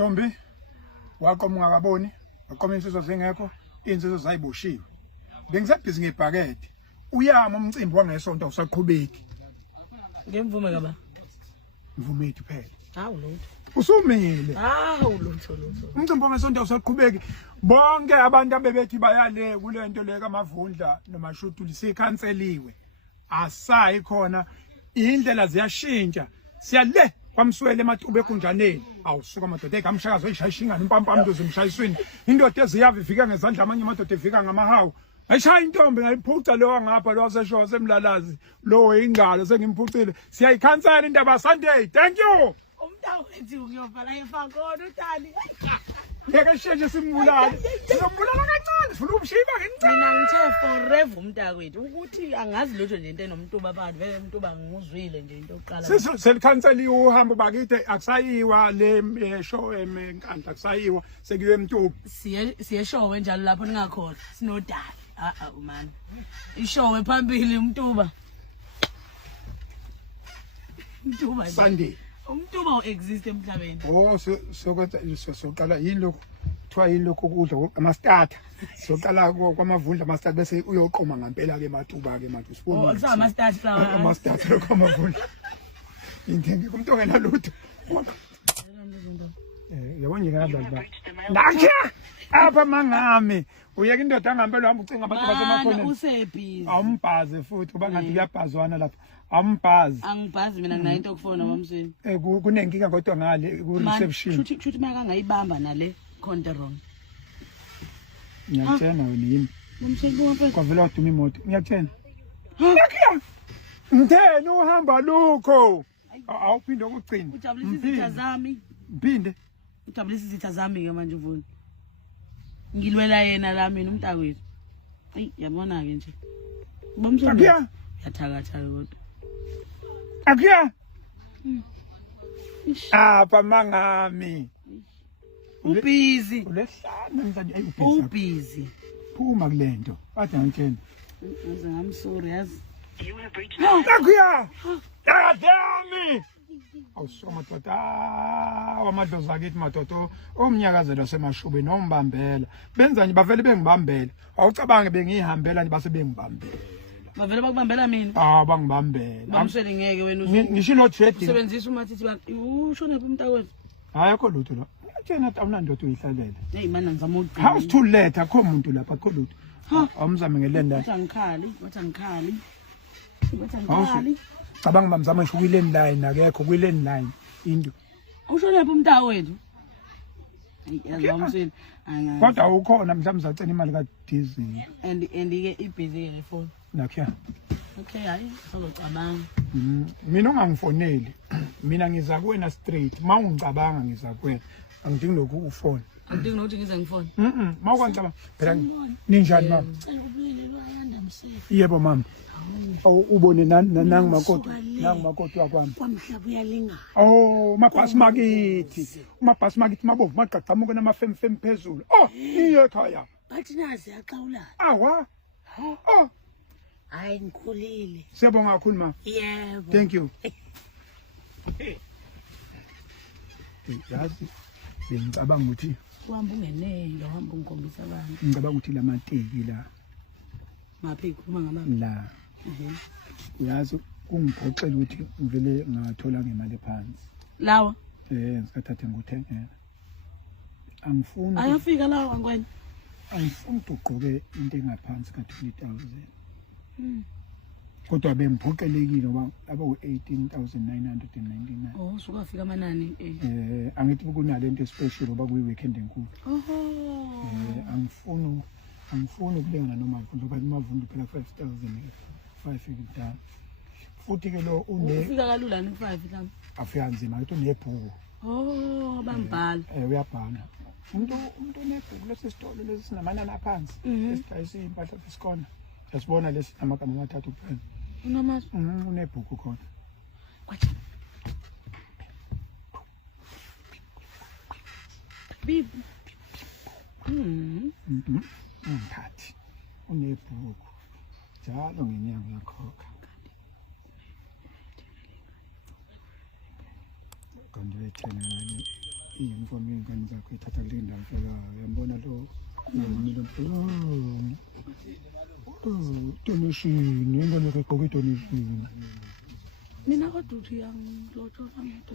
Ntombi waqoma ungakaboni waqoma insizwa zingekho insizwa zayiboshiwe bengisebhizi ngebhakede uyama umcimbi wangesonto usaqhubeki ngemvume kaba mvume ethu phela hawu lutho usumile hawu lutho umcimbi wangesonto usaqhubeki bonke abantu abebethi bayale kulento le kaMavundla noMashutuli sikhanseliwe asayi khona indlela ziyashintsha siyale kwamswele ematube ekunjaneni awusuka amadoda ekamshakazo eyishayishingana impampamdo zimshayisweni indoda eziyava ivika ngezandla amanye amadoda evika ngamahawu ayishaya intombi ngayiphuca lo ngapha lo waseshowa semlalazi lo ingalo sengimphucile siyayikhansela indaba Sunday thank you umntawethu ngiyobhala efakona utali ngeke sheshe simbulala sizombulala kancane sifuna ubushiba ngincane mina ngithe forever umntakwethu ukuthi angazi lutho nje into enomtuba abantu vele umntuba ngizwile nje into oqala selikhanseliwe uhambo bakithe akusayiwa le show enkandla akusayiwa sekuyiwe emntuba siye show njalo lapho ningakhona sinodali man ishow phambili umntuba Sunday umntuba uexist emhlabeni oh sokwenza soqala yilokho kuthiwa yilokho ukudla ama-starter soqala kwamavundla ama-starter bese uyoqoma ngempela ke matuba ke manje oh akusaba ama-starter flower ama-starter kwamavundla intenge umuntu ongenalutho yabona nje kanjalo ba nakhe apha mangami uyeke indoda angihambela uhamba ucinga abantu basemakhoneni usebhizi awumbhaze futhi kuba ngathi kuyabhazwana lapha awumbhazi angibhazi mina nginayo into okufona mamsweni kunenkinga kodwa ngale ku reception shuthi maka ngayibamba nale conteron ngiyatshena wena yini mamsweni kuwaphe kwavela waduma imoto ngiyatshena nakhe ngitheni uhamba lukho awuphinde ukugcina ujabulisa izitha zami mphinde ujabulisa izitha zami ke manje mfuni ngilwela yena la mina umntakwethu ayi yabona ke nje bomsweni yathakathaka kodwa akuya apha mangami ubhizi ulehlana manje ayi ubhizi phuma kulento bathi ngitshela I'm sorry yazi akuya dadami awusoma madoda wamadlozi akithi madoda omnyakazelo semashubeni ombambela benza nje bavele bengibambela awucabange bengihambela nje base bengibambela bavele bakubambela mina bangibambela bamswele ngeke wena ngishilo trading usebenzisa umathi ushona umntakwethu hayi akho lutho lo ngiyatshena awunandoda uyihlalela hey mana ngizama ukuthi how to let akho umuntu lapha akho lutho awumzame ngelenda wathi angikhali cabanga bamzama ngisho kuyileni line akekho kuyileni line into ushona lapha umntakwethu yazamsini kodwa ukhona mhlawumbe zacela imali ka diesel and ke ibhizi ke phone nakho okay hayi azocabanga mina ungangifoneli mina ngiza kuwena straight mawungicabanga ngiza kuwena angidingi lokhu ufone angidingi nokuthi ngize ngifone mawukancabanga phela ninjani mama ngicela ukubuyele lwayanda msefu yebo mama ubone nangimakoti wakwami kwamhlaba uyalingana oh mabhasi makithi mabovu maqaqamuke namafemfem phezulu iye ekhaya bathi nazi yaxawulana awa hayi ngikhulile siyabonga kakhulu mama yebo thank you yazi ngicabanga ukuthi uhamba ungenele uhamba ungikhombisa abantu ngicabanga ukuthi lamateki la maphi ikhuluma ngama la yazi kungiphoxela ukuthi ngivele ngathola ngemali phansi lawa ngisathathe ngothengela angifuni ayafika lawa ngwena angifuni ugqoke into engaphansi ka 2000 kodwa bengiphoqelekile ngoba aba u18,999 oh suka fika amanani angithi kunalento special ngoba kuyi weekend enkulu angifuni ukubengana noMavundla ngoba uMavundla phela 5,005 ikudala futhi ke lo ufika kalula ne 5 mhlawumbe afika nzima ukuthi unebhuku bambhala uyabhala umuntu unebhuku lesisitolo lesi sinamanani aphansi esidayisa impahla fisikona yasibona lesi amagama amathathu kuphela unamazi unebhuku khona kwathi bibi mphathi unebhuku njalo ngenyanga yakhokha kanti wethena iyuniform yengane zakho ithatha kule ndawo fika yambona lo nomilo donation ingane egqoke donation mina kodwa uthi yangilotshwa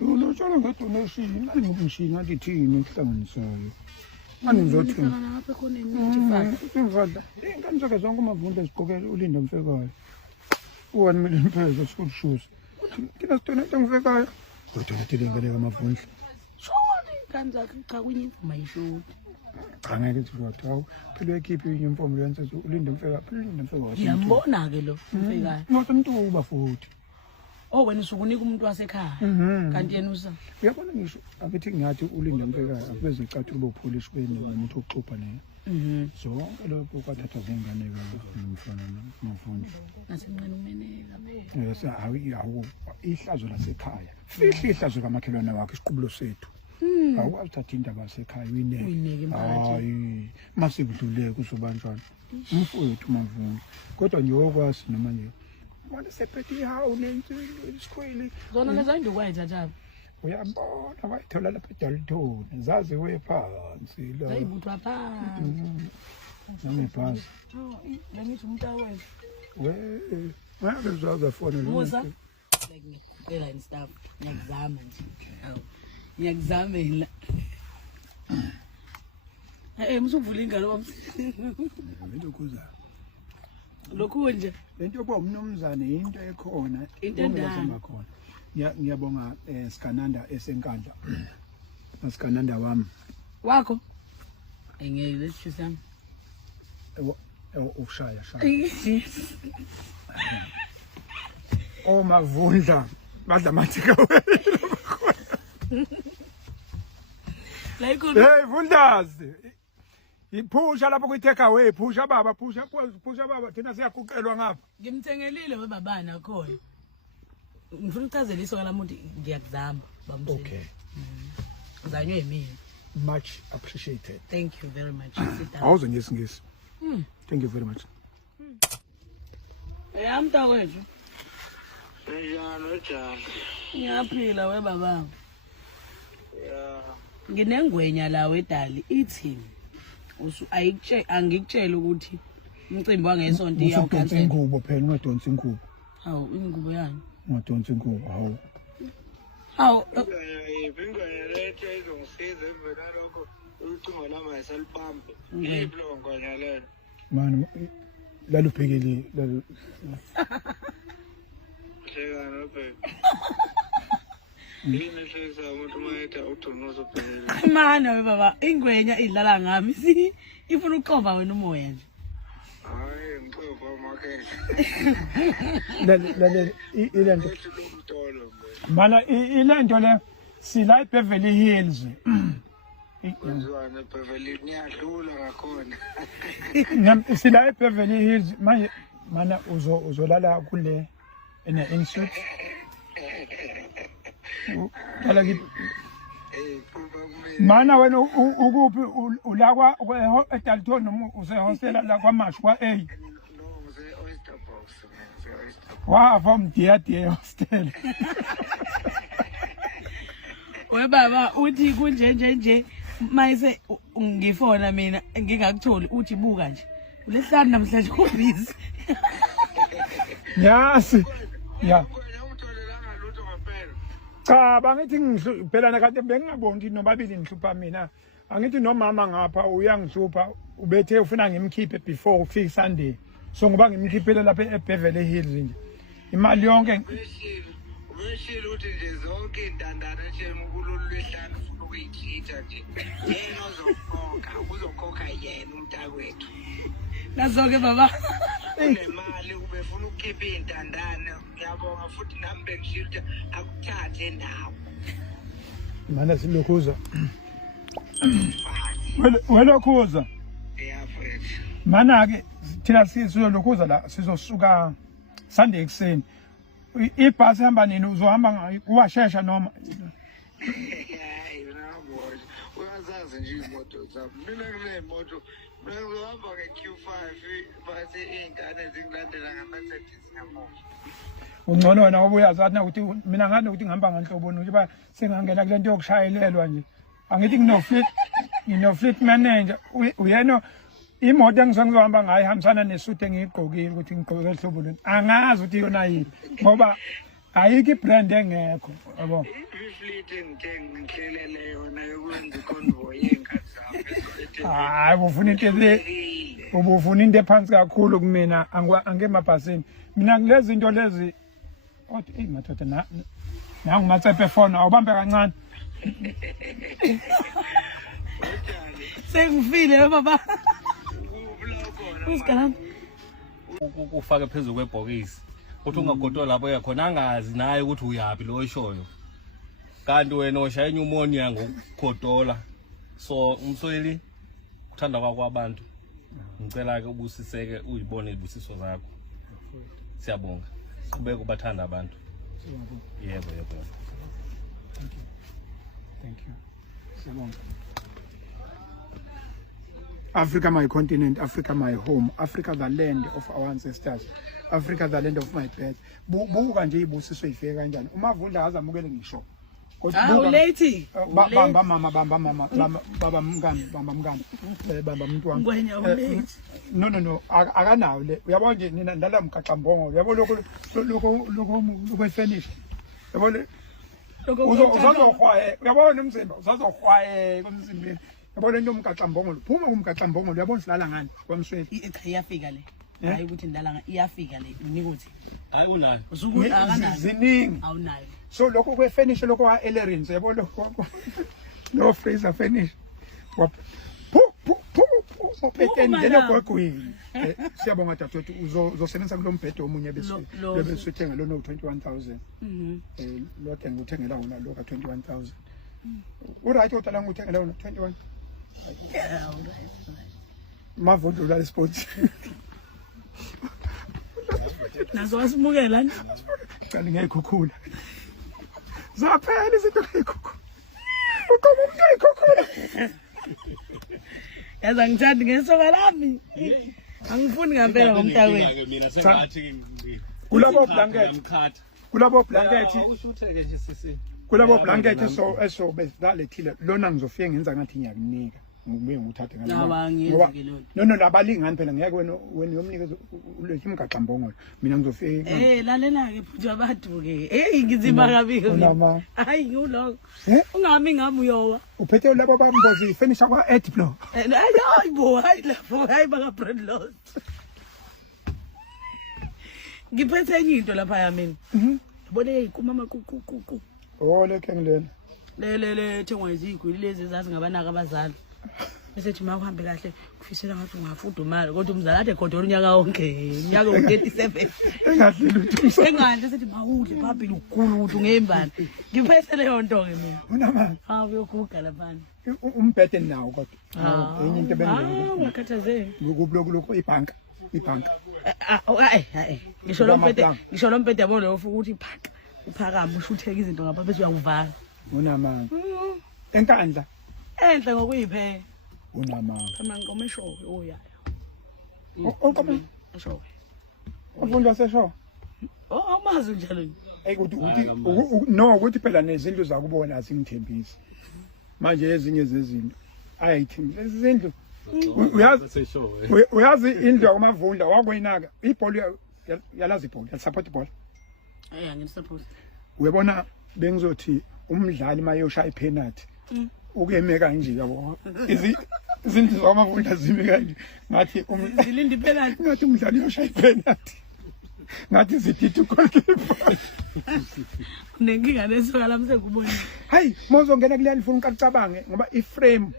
ulotshwa ngedonation angibumshini ngathi thini okuhlanganisayo manje ngizothenga ngapha khona imithi imfadla ingane zakhe zonke amavunde eziqokela ulinda mfekayo 1 million pesos school shoes kina sidonate ngifekayo udonate ingane kamavundla shoni ingane zakhe cha kunyimfuma yishoni cha ngeke kuthi hawu phela ekhiphi uniform lenze ulinde mfeka ngiyambona ke lo mfekayo ngosemntuba futhi wena usukunika umuntu wasekhaya kanti yena usa uyabona ngisho abethi ngathi ulinde mfeka akubeze icathulo bopolish kweni nomuntu oxupha naye zonke lokho kwathatha zengane mfana nomfundi nasenqeni umeneka yesa hawu ihlazo lasekhaya fihla ihlazo kamakhelwane wakhe isiqubulo sethu awukuthatha indaba yasekhaya uyineke hayi masikudluleke kuzobanjani umfowethu mavungu kodwa nje okwazi noma nje manje sephethe hawu nensikhwili zona lezandu kwayithatha uyabona wayithola lapha eDalton zazi wephansi la ayibuthwa phansi nangephansi ngithi umntawethu ngabe uzaza fona Musa like ngicela and stuff ngiyazama nje ngiyakuzamela musuvula ingalo wami lokhu nje lento yokuba umnumzane into ekhona intendana khona ngiyabonga Skananda esenkandla Skananda wami wakho engeke lesishisa ushaya mavundla badla mathika like hey vundazi iphusha lapho ku-take away phusha baba phusha baba thina siyaquqelwa ngapha ngimthengelile webabana khona ngifuna ukuchazela isoka lami ukuthi ngiyakuzama bamthele okay uzanywe yimina much appreciated thank you very much sit down awuze ngesingisi thank you very much mntakwethu njalo njalo ngiyaphila webaba ya nginengwenya la wedali ithi angikutshela ukuthi umcimbi wangesonto iyawukhansela ingubo phela ungadonsa ingubo hawu ingubo yani ungadonsa ingubo hawu ingane lethe izongisiza emvena lokho ucingo lami ayisalipampe iblongo nyalelo mani lalubhekile Chegando baby yini sesa umuntu mayetha uDumuzo phela mana webaba ingwenya idlala ngami ifuna ukuqova wena umoya nje hayi ngixova makhe ilento mana ilento le sila eBeverly Hills kwenziwana eBeverly niyadlula ngakhona sila eBeverly Hills manje mana uzolala kule in suit kala kitu mana wena ukuphi ulakwa eDalton noma usehostela la kwaMashu kwa A no ze oyster box ze oyster wa from dear hostel webaba uthi kunje mayise ngifona mina ngingakutholi uthi buka nje ulehlani namhlanje kubhizi yasi ya kwena umtholelanga lutho ngempela cha bangithi phela nakade bengingaboni ukuthi nobabili ngihlupha mina angithi nomama ngapha uyangihlupha ubethe ufuna ngimkhiphe before ufike Sunday so ngoba ngimkhiphele lapha eBeverly Hills nje imali yonke ubeshilo ukuthi nje zonke intandana nje kulolu lwehlanu ufuna ukuyikhitha nje yena uzokhokha yena umntakwethu nazo-ke baba nemali ubefuna ukukhipha intandana ngiyabonga futhi nami bengishilo ukuthi akuthathe ndawo mana silokhuza welokhuza yafethu mana ke thina sizolokhuza la sizosuka Sunday ekseni ibhasi hamba nini uzohamba kuwashesha noma hayi nabona uyazazi nje imoto zami mina kule moto mina ngizohamba nge-Q5 base iy'ngane zingilandela ngama-Mercedes ngemuva ungcono wena ngoba uyazathi ukuthi mina ngane ukuthi ngihamba ngenhloboni ukuthi ba sengangena kule nto yokushayelelwa nje angithi ngino fleet manager uyena imoto engizohamba ngayo ihambisana nesuit engiyigqokile ukuthi ngigqoke ehlobo lweni angazi ukuthi yona yini ngoba ayikho ibrand engekho yabo ifleet engithelele yona yokwenza iconvoy yenkathi zami hayi ubufuna into ephansi kakhulu kumina angemabhasini mina kulezi zinto lezi othi madoda nangu macephe phone awubambe kancane sengifile baba usikalani ufake phezulu kwebhokisi uthi ungagodola lapho yakhona angazi naye ukuthi uyapi lo eshoyo kanti wena oshaya pneumonia ngokugodola so umsweli uthanda kwabantu ngicela ke ubusiseke uyibone izibusiso zakho siyabonga qhubeka ubathanda abantu yebo thank you siyabonga Africa my continent, Africa my home, Africa the land of our ancestors, Africa the land of my birth. Buka nje ibusiso ifike kanjani. Umavundla azamukele ngisho. Lady. Bamba mama baba mngani bamba umuntu wami. Ngwenya ulady. No akanawo le. Uyabona nje nina ndala mkaqambongo. Uyabona lokho finish. Uyabona uzozokhwaye. Uyabona umzimba uzozokhwaye komzimbeni. Yabona into umgaqambongo lo phuma kumgaqambongo lo yabona silala ngani kwamsweli icha iyafika le hayi ukuthi ndala iyafika le unikuthi hayi unayo usukuthi akanayo ziningi awunayo so lokho kwe finish lokho wa Ellerins yabona lokho no Fraser finish uphethe ndele gogwini siyabonga dadewethu uzosebenza kulombhedo omunye bese uthenga lo no 21000 lo thenga uthengela wona lo ka 21000 uright utala nguthengela wona 21 yeah alright mavondlo la sports nazo wasimukela nje cala ngiyikhukhula zaphela izinto ngiyikhukhula ukoma umuntu ngiyikhukhula yaza ngithandi ngesoka lami angifuni ngempela ngomntakwethu mina sengathi kulabo blanket ushutheke nje sisi kulabo blanket eso besalethile lona ngizofika ngenza ngathi ngiyakunika ngibuye nguthathe no abalingani phela ngeke wena yomnikeza ulethi imgaqambongo mina ngizofika lalela ke futhi abantu ke ngizima kabi hayi nguloko ungami ngami uyowa uphethe labo bambozi finisha kwa 8 blow hayi bo hayi baka bread loss ngiphethe enye into lapha yami yabona kumama kuku lekhe ngilena le thengwa izigwili lezi zazi ngabanaka abazali bese thi makuhambe kahle kufisela ngathi ungafudumala kodwa umzala ade godora unyaka wonke unyaka u37 engadlili ukuthi engandle sethi mawudle phambili ukugula ukuthi ungembani ngiphethe leyo nto ke mina unamanga uyoguga lapha umbhede nawo kodwa enye into bengeke ngakhathazeke lokho ibhanka hayi ngisho lo mbhede yabo lo ukuthi uphakama ushutheka izinto ngapha bese uyakuvala unamanga enkandla enhle ngokuyiphe unamanga amangomesho oyayo okoma esho ufunda sesho amazi njalo ukuthi no ukuthi phela nezindlu zakubona asingithembisi manje ezinye zezinto ayithembi lezi zindlu uyazi indlu yakumavundla wakwinaka ibhola yalazi ibhola yasupport ibhola ngisupport uyabona bengizothi umdlali mayoshaya ipenalty ukeme kanje yabo izindlu zakamavundla zime kanje ngathi zilinda ipenalty ngathi umdlali yoshaya ipenalty ngathi zididi goalkeeper nenkinga lesoka lami sekubona hayi mawuzongena kuleli ufuna ucabange ngoba iframe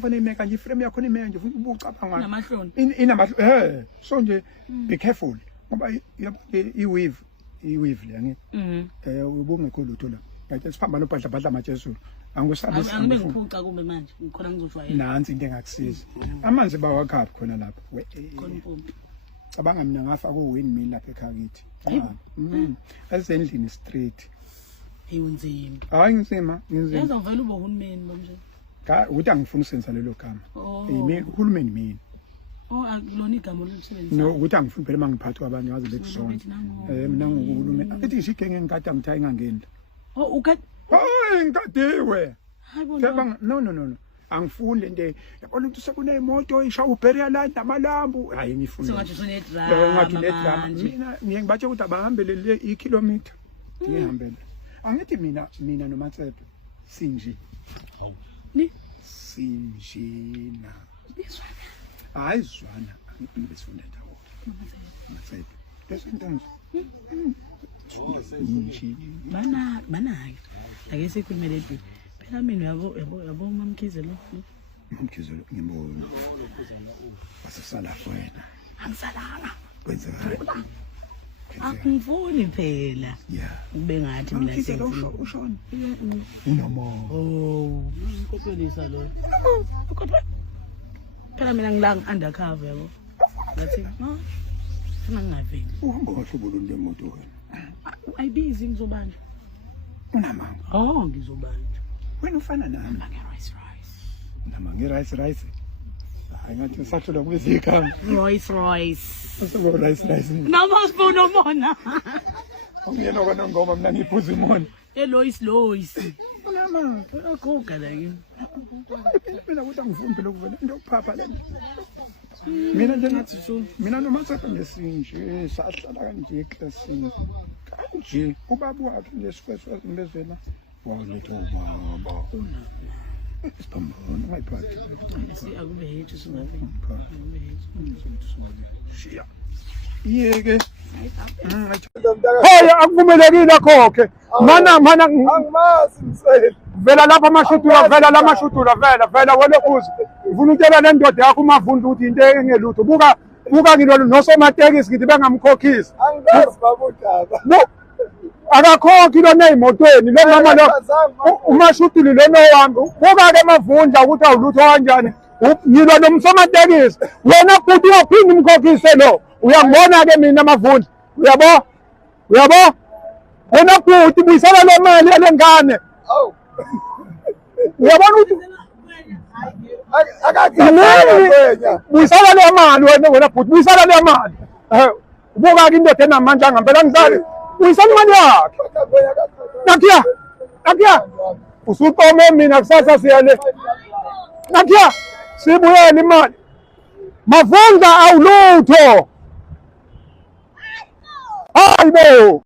fanele imeka nje iframe yakho imeka nje ufuna ubucabanga namahloni inamahloni so nje be careful ngoba iweave le ubungekho lutho la ngathi siphamba nobhadla majesu angusabisi angibe ngiphuca kumbe manje ngikhona ngizojwayela nansi into engakusiza amanzi bawakhaphi khona lapha khona impompi cabanga mina ngafa ku-windmill lapha ekhaya kithi esendlini straight eyinzima hayi ngizima yenza uvela ube uhulumeni bomje ukuthi angifuni usenza lelo gama uhulumeni mina akulona igama lokusebenzisa no ukuthi angifuni phela mangiphathi kwabanye waze bekuzona mina nguhulumeni athi ishigenge ngikade ngithayi ngangenda ukade ngikadiwe No. Angifuni nje. Yabona ukuthi sekunemoto isha ubheria la namalambu. Hayi ngifuna. Sengathi unedrama. Ngathi unedrama. Mina ngibatshe ukuthi abahambele le ikilometer. Ngihambele. Angithi mina noMatsephe sinje. Ni sinjina. Hayi zwana besifunda ndawo. Matsephe. Lesinto Banayo. Ake sikhulume ledwi. Phela mina yabo mamkhize lo. Mamkhize lo ngibona. Wasisala wena. Angisalanga. Kwenzekani? Akungifuni phela. Yeah. Ube ngathi mina Mamkhize lo ushona. Unomo. Oh, ngikopelisa lo. Kodwa phela mina ngilanga undercover yabo. Ngathi no. Funa ngingaveli. Uhamba kahlobo lemoto wena. Ayibizi ngizobanja. Unamanga. Oh, ngizobanja. Wena ufana nami. Rice. Namanga rice. Hayi ngathi ngisathola kwezikha. Royce. Asebo rice. Noma sifuna umona. Ungiyena kwana ngoma mina ngiphuza imona. Lois. Unamanga. Akuga la yini. Mina ukuthi angifuni phela ukuvela into yokuphapha le. Mina nje nathi so mina noMatsephe ngesinje sahlala kanje eclassini. Kanje ubaba wakhe lesifeswa ngibezela. Walethe ubaba. Isipambano ngayiphathi. Akube yethu singabe. Shiya. Yeke. Hey akuvumelekile khokhe. Mana angimazi msele. Vela lapha amashutura vela wena kuze. Ufuna utshela le ndoda yakho umavunda ukuthi into engelutho. Buka ngilo nosomatekisi ngithi bengamkhokhisi. Angazi babudaba. Akakhokhi lo nezimotweni lo mama lo umashutuli lo nohambi. Buka ke mavundla ukuthi awulutho kanjani. Ngilo nomsomatekisi. Wena futhi uyaphinda umkhokhise lo. Uyangibona ke mina mavundla. Uyabo? Wena futhi buyisela le mali yalengane. Awu. Uyabona ukuthi akathi buyisela le mali wena futhi buyisela le mali. Ubuka ke indoda enamandla ngempela ngizali. Buyisela imali yakhe. Nakia. Usutome mina kusasa siyale. Nakia. Sibuyele imali. Mavundla awulutho. Hayibo.